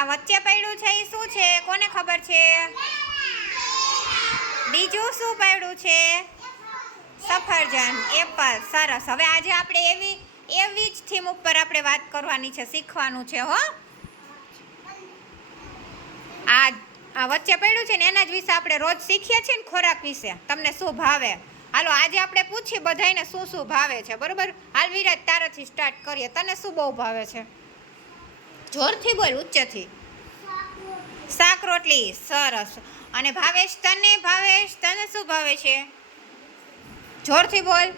આ વચ્ચે પડ્યું છે એ શું છે? કોને ખબર છે? બીજું શું પડ્યું છે? સફરજન, એપલ. સરસ. હવે આજે આપણે એવી જ થીમ ઉપર આપણે વાત કરવાની છે, શીખવાનું છે હો. આ વચ્ચે પડ્યું છે ને એના જ વિશે આપણે રોજ શીખીએ છીએ ને, ખોરાક વિશે. તમને શું ભાવે? હાલો આજે આપણે પૂછીએ બધાને શું શું ભાવે છે, બરોબર? હાલ વિરાજ તારાથી સ્ટાર્ટ કરીએ. તને શું બહુ ભાવે છે? જોરથી બોલ, ઉચ્ચથી. શાક રોટલી. સરસ. અને ભાવેશ તને? ભાવેશ તને શું ભાવે છે? જોરથી બોલ,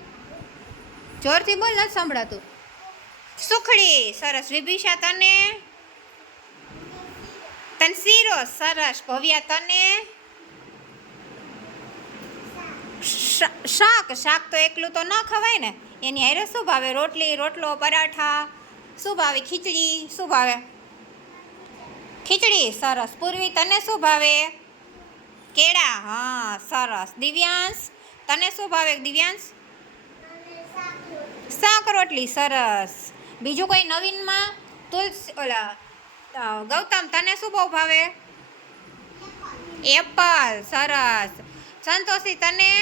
જોરથી બોલ, નથી સંભળાતું. સુખડી. સરસ. વિભિષા તને? તને શીરો. સરસ. ભવ્યા તને? શાક. શાક તો એકલું તો ન ખવાય ને, એની હારે શું ભાવે? રોટલી, રોટલો, પરાઠા. શું ભાવે? ખીચડી. શું ભાવે? ખીચડી. સરસ. પૂર્વી તને શું ભાવે? કેળા. હા સરસ. દિવ્યાંશ તને શું ભાવે? દિવ્યાંશ? શાક રોટલી. સરસ. બીજું કોઈ નવીનમાં? ગૌતમ તને શું બહુ ભાવે? એપલ. સરસ. સંતોષી તને?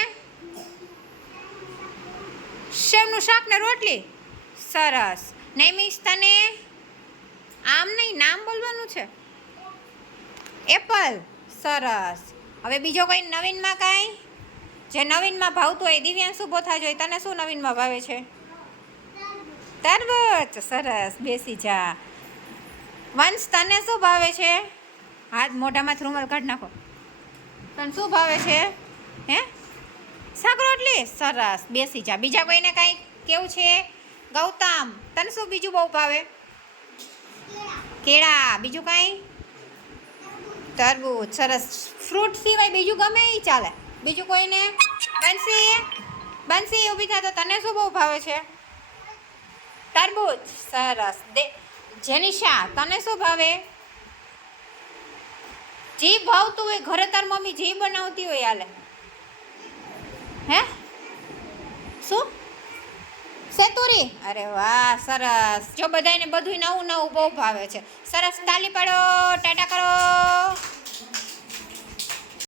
સેવનું શાક ને રોટલી. સરસ. નૈમિષ તને? આમ નહીં, નામ બોલવાનું છે. એપલ. સરસ. હવે બીજો કોઈ નવીનમાં કાંઈ જે નવીનમાં ભાવતું હોય? દિવ્યાંશ ઊભો થા જોઈએ. તને શું નવીનમાં ભાવે છે? તરબૂચ. સરસ. બેસી જા. વંશ તને શું ભાવે છે? હાથ મોઢામાંથી રૂમાલ કાઢ નાખો. તને શું ભાવે છે? હે? શાક રોટલી. સરસ. બેસી જા. બીજા કોઈને કાંઈ કેવું છે? ગૌતમ તને શું બીજું બહુ ભાવે? કેળા. બીજું કાંઈ? તરબૂચ. સરસ. ફ્રૂટ સિવાય બીજું ગમે એ ચાલે. બીજું કોઈને? બંસી, બંસી ઊભી થા. તો તને શું બહુ ભાવે છે? તરબૂચ. સરસ. જેનિશા તને શું ભાવે? જી ભાવતું હોય ઘરે તાર મમ્મી જી બનાવતી હોય હાલે. હે? શું? સેતુરી. અરે વાહ, સરસ. જો બધાને બધું નવું નવું બહુ ભાવે છે. સરસ. તાલી પાડો, ટાટા કરો.